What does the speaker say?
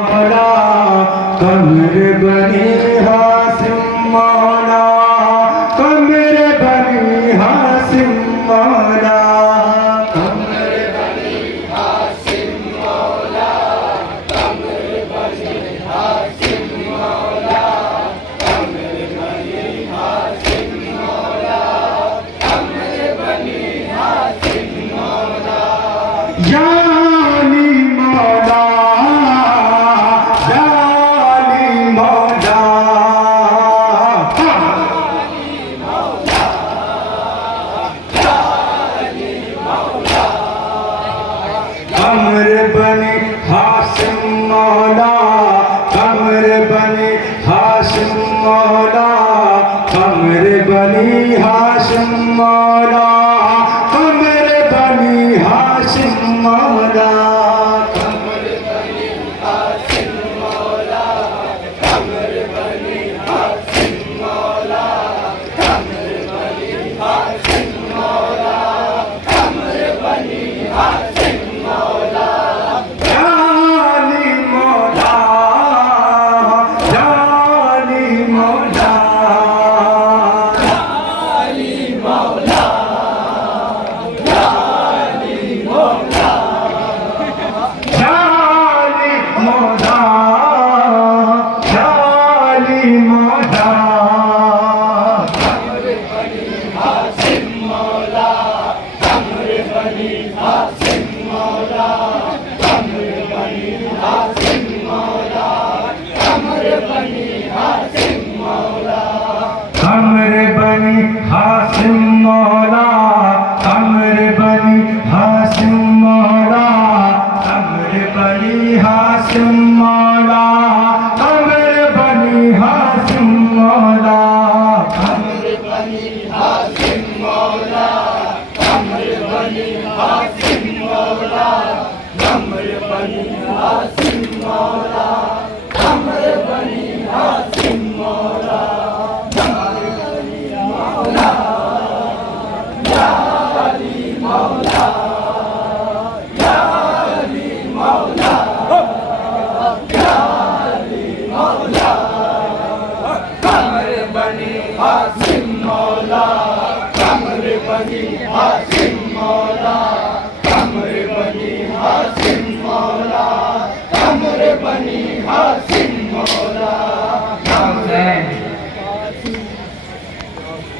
मौला कमर बनी हासिम मौला कमर बनी हासिम मौला कमर बनी हासिम मौला कमर बनी हासिम मौला कमर बनी हासिम मौला कमर बनी हासिम मौला यानी मौला कमर बने हासिम मौला कमर बने हासिम मौला कमर बनी हासिम मौला कमर बनी हासिम मौला कमर बनी हासिम मौला कमर बनी हासिम मौला कमर बनी हासिम मौला कमर बनी हासिम कमर बनी हासिम मौला कमर बनी हासिम मौला कमर बनी हासिम मौला कमर बनी हासिम मौला कमर बनी हासिम मौला कमर बनी हासिम मौला कमर बनी हासिम मौला कमर बनी हासिम मौला हासिम मौला कमर बनी हासिम मौला